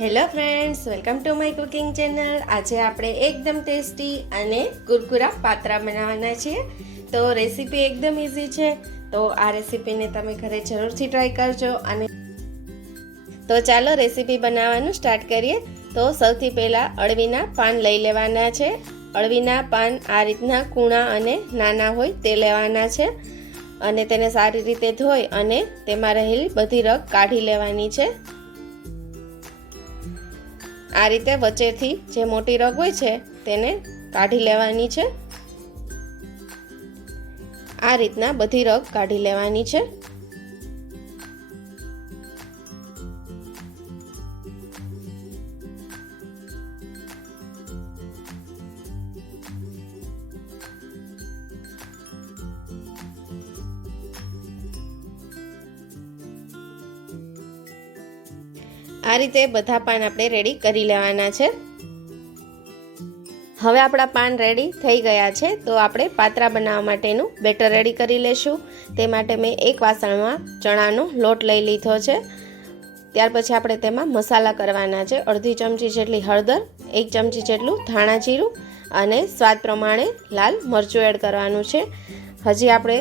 Hello friends, welcome to my cooking channel. આજે આપણે એકદમ ટેસ્ટી અને કુરકુરા પાત્રા બનાવવાના છીએ. તો રેસીપી એકદમ ઇઝી છે. તો આ રેસીપીને તમે ઘરે જરૂરથી ટ્રાય કરજો. અને તો ચાલો રેસીપી બનાવવાનું સ્ટાર્ટ કરીએ. તો સૌથી પહેલાં અળવીના પાન લઈ લેવાના છે. અળવીના પાન આ રીતના કૂણા અને નાના હોય તે લેવાના છે. અને તેને સારી રીતે ધોઈ અને તેમાં રહેલી બધી રગ કાઢી લેવાની છે. આ રીતે વચ્ચેથી જે મોટી રગ હોય છે તેને કાઢી લેવાની છે. આ રીતના બધી રગ કાઢી લેવાની છે. આ રીતે બધા પાન આપણે રેડી કરી લેવાના છે. હવે આપણા પાન રેડી થઈ ગયા છે. તો આપણે પાત્રા બનાવવા માટેનું બેટર રેડી કરી લેશું. તે માટે મેં એક વાસણમાં ચણાનો લોટ લઈ લીધો છે. ત્યાર પછી આપણે તેમાં મસાલા કરવાના છે. અડધી ચમચી જેટલી હળદર, 1 ચમચી જેટલું ધાણા જીરું અને સ્વાદ પ્રમાણે લાલ મરચું એડ કરવાનું છે. હજી આપણે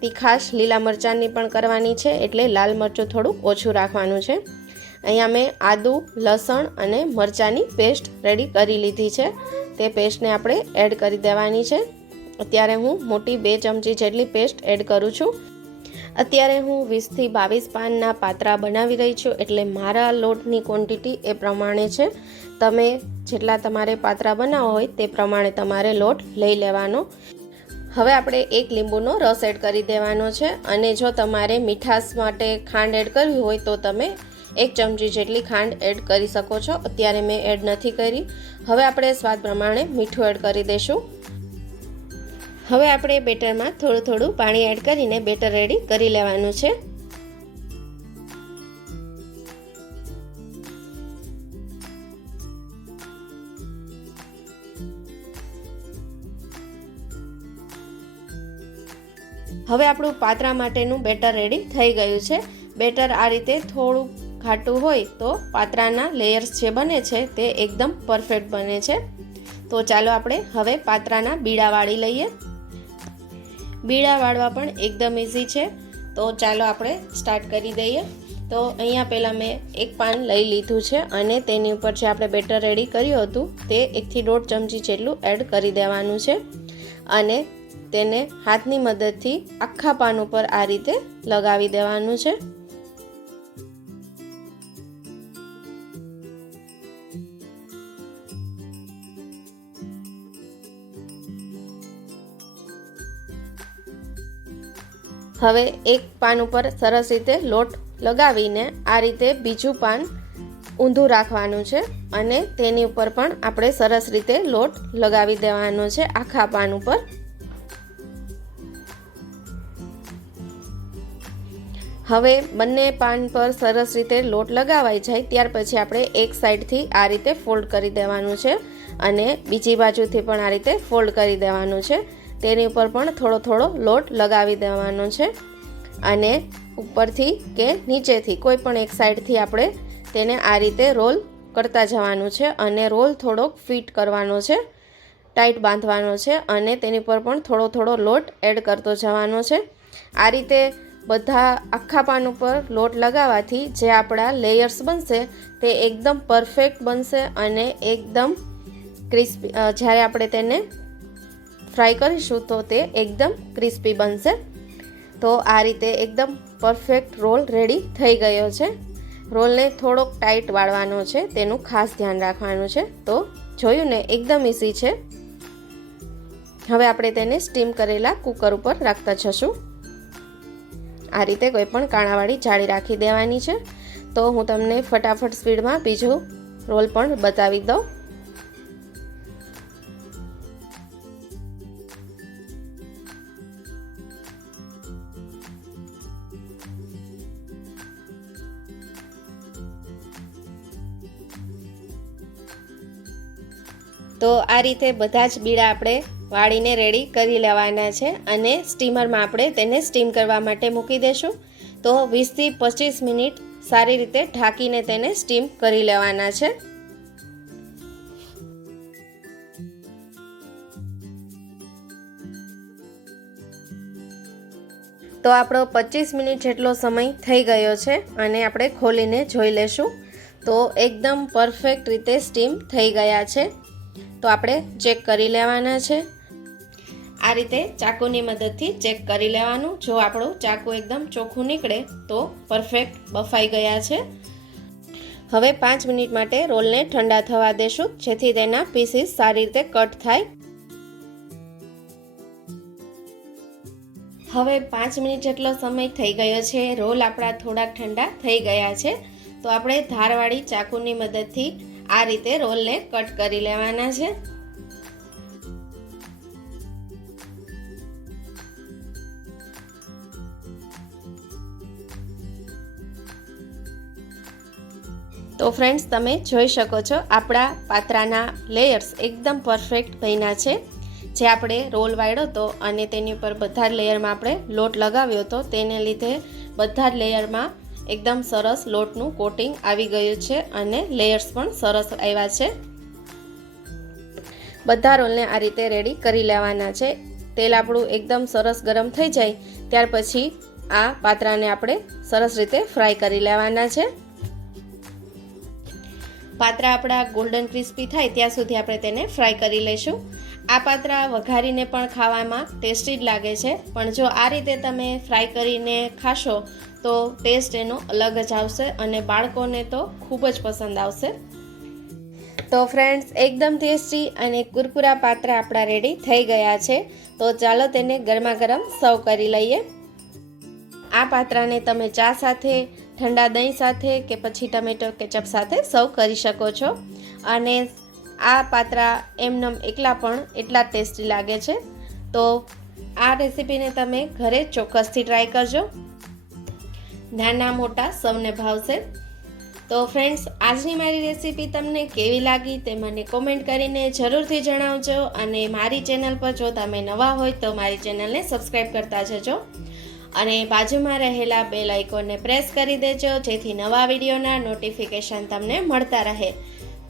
તીખાશ લીલા મરચાંની પણ કરવાની છે, એટલે લાલ મરચું થોડું ઓછું રાખવાનું છે. અહીંયા મેં આદુ, લસણ અને મરચાંની પેસ્ટ રેડી કરી લીધી છે. તે પેસ્ટને આપણે એડ કરી દેવાની છે. અત્યારે હું મોટી 2 ચમચી જેટલી પેસ્ટ એડ કરું છું. અત્યારે હું 20 થી 22 પાનના પાત્રા બનાવી રહી છું, એટલે મારા લોટની ક્વોન્ટિટી એ પ્રમાણે છે. તમે જેટલા તમારે પાત્રા બનાવવા હોય તે પ્રમાણે તમારે લોટ લઈ લેવાનો. હવે આપણે 1 લીંબુનો રસ એડ કરી દેવાનો છે. અને જો તમારે મીઠાશ માટે ખાંડ એડ કરવી હોય તો તમે 1 ચમચી જેટલી ખાંડ એડ કરી શકો છો. અત્યારે મેં એડ નથી કરી. હવે આપણે સ્વાદ પ્રમાણે મીઠું એડ કરી દઈશું. હવે આપણે બેટરમાં થોડું થોડું પાણી એડ કરીને બેટર રેડી કરી લેવાનું છે. હવે આપણું પાત્રા માટેનું બેટર રેડી થઈ ગયું છે. બેટર આ રીતે થોડું ઘાટું હોય તો પાત્રાના લેયર્સ જે બને છે તે એકદમ પરફેક્ટ બને છે. તો ચાલો આપણે હવે પાત્રાના બીડા વાળી લઈએ. બીડા વાળવા પણ એકદમ ઇઝી છે. તો ચાલો આપણે સ્ટાર્ટ કરી દઈએ. તો અહીંયા પહેલાં મેં એક પાન લઈ લીધું છે અને તેની ઉપર જે આપણે બેટર રેડી કર્યું હતું તે 1 થી 1.5 ચમચી જેટલું એડ કરી દેવાનું છે. અને તેને હાથની મદદથી આખા પાન ઉપર આ રીતે લગાવી દેવાનું છે. હવે એક પાન ઉપર સરસ રીતે લોટ લગાવીને આ રીતે બીજું પાન ઊંધું રાખવાનું છે અને તેની ઉપર પણ આપણે સરસ રીતે લોટ લગાવી દેવાનો છે આખા પાન ઉપર. હવે બંને પાન પર સરસ રીતે લોટ લગાવાઈ જાય ત્યાર પછી આપણે એક સાઈડથી આ રીતે ફોલ્ડ કરી દેવાનું છે અને બીજી બાજુથી પણ આ રીતે ફોલ્ડ કરી દેવાનું છે. તેની ઉપર પણ થોડો થોડો લોટ લગાવી દેવાનો છે અને ઉપરથી કે નીચેથી કોઈ પણ એક સાઈડથી આપણે તેને આ રીતે રોલ કરતા જવાનું છે અને રોલ થોડોક ફિટ કરવાનો છે, ટાઈટ બાંધવાનો છે અને તેની પર પણ થોડો થોડો લોટ એડ કરતો જવાનો છે. આ રીતે બધા આખા પાન ઉપર લોટ લગાવવાથી જે આપણા લેયર્સ બનશે તે એકદમ પરફેક્ટ બનશે અને એકદમ ક્રિસ્પી, જ્યારે આપણે તેને ફ્રાય કરીશું તો તે એકદમ ક્રિસ્પી બનશે. તો આ રીતે એકદમ પરફેક્ટ રોલ રેડી થઈ ગયો છે. રોલને થોડોક ટાઈટ વાળવાનો છે, તેનું ખાસ ધ્યાન રાખવાનું છે. તો જોયું ને, એકદમ ઇઝી છે. હવે આપણે તેને સ્ટીમ કરેલા કુકર ઉપર રાખતા જશું. આ રીતે કોઈ પણ કાણાવાળી જાળી રાખી દેવાની છે. તો હું તમને ફટાફટ સ્પીડમાં બીજો રોલ પણ બતાવી દઉં. તો આ રીતે બધા જ બીડા આપણે વાળીને રેડી કરી લેવાના છે અને સ્ટીમરમાં આપણે તેને સ્ટીમ કરવા માટે મૂકી દઈશું. તો 20 થી 25 મિનિટ સારી રીતે ઢાંકીને તેને સ્ટીમ કરી લેવાના છે. તો આપણો 25 મિનિટ જેટલો સમય થઈ ગયો છે અને આપણે ખોલીને જોઈ લેશું. તો એકદમ પરફેક્ટ રીતે સ્ટીમ થઈ ગયા છે. તો આપણે ચેક કરી લેવાના છે. આ રીતે ચાકુની મદદથી ચેક કરી લેવાનું. જો આપણું ચાકુ એકદમ ચોખ્ખું નીકળે તો પરફેક્ટ બફાઈ ગયા છે. હવે 5 મિનિટ માટે રોલને ઠંડા થવા દેશું, જેથી તેના પીસીસ સારી રીતે કટ થાય. હવે 5 મિનિટ જેટલો સમય થઈ ગયો છે. રોલ આપણા થોડાક ઠંડા થઈ ગયા છે. તો આપણે ધારવાળી ચાકુની મદદથી આ રીતે રોલને કટ કરી લેવાના છે. તો ફ્રેન્ડ્સ, તમે જોઈ શકો છો આપણા પાત્રાના લેયર્સ એકદમ પરફેક્ટ બન્યા છે. જે આપણે રોલ વાળ્યો હતો અને તેની ઉપર બધા જ લેયરમાં આપણે લોટ લગાવ્યો હતો, તેને લીધે બધા જ લેયરમાં એકદમ સરસ લોટનું કોટિંગ આવી ગયું છે અને લેયર્સ પણ સરસ આવ્યા છે. બધા રોલને આ રીતે રેડી કરી લેવાના છે. તેલ આપણું એકદમ સરસ ગરમ થઈ જાય ત્યાર પછી આ પાત્રાને આપણે સરસ રીતે ફ્રાય કરી લેવાના છે. પાત્રા આપણા ગોલ્ડન ક્રિસ્પી થાય ત્યાં સુધી આપણે તેને ફ્રાય કરી લઈશું. આ પાત્રા વઘારીને પણ ખાવામાં ટેસ્ટી જ લાગે છે, પણ જો આ રીતે તમે ફ્રાય કરીને ખાશો તો ટેસ્ટ એનો અલગ જ આવશે અને બાળકોને તો ખૂબ જ પસંદ આવશે. તો ફ્રેન્ડ્સ, એકદમ ટેસ્ટી અને કુરકુરા પાત્રા આપણા રેડી થઈ ગયા છે. તો ચાલો તેને ગરમા ગરમ સર્વ કરી લઈએ. આ પાત્રાને તમે ચા સાથે, ઠંડા દહીં સાથે કે પછી ટમેટો કેચઅપ સાથે સર્વ કરી શકો છો. અને આ પાત્રા એમનેમ એકલા પણ એટલા ટેસ્ટી લાગે છે. તો આ રેસીપીને તમે ઘરે ચોક્કસથી ટ્રાય કરજો. નાના મોટા સૌને ભાવશે. તો ફ્રેન્ડ્સ, આજની મારી રેસીપી તમને કેવી લાગી તે મને કોમેન્ટ કરીને જરૂરથી જણાવજો. અને મારી ચેનલ પર જો તમે નવા હોય તો મારી ચેનલને સબસ્ક્રાઈબ કરતા જજો અને બાજુમાં રહેલા બેલ આઇકોનને પ્રેસ કરી દેજો, જેથી નવા વિડીયોના નોટિફિકેશન તમને મળતા રહે.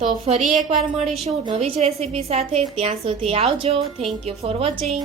તો ફરી એકવાર મળીશું નવી જ રેસીપી સાથે. ત્યાં સુધી આવજો. Thank you for watching.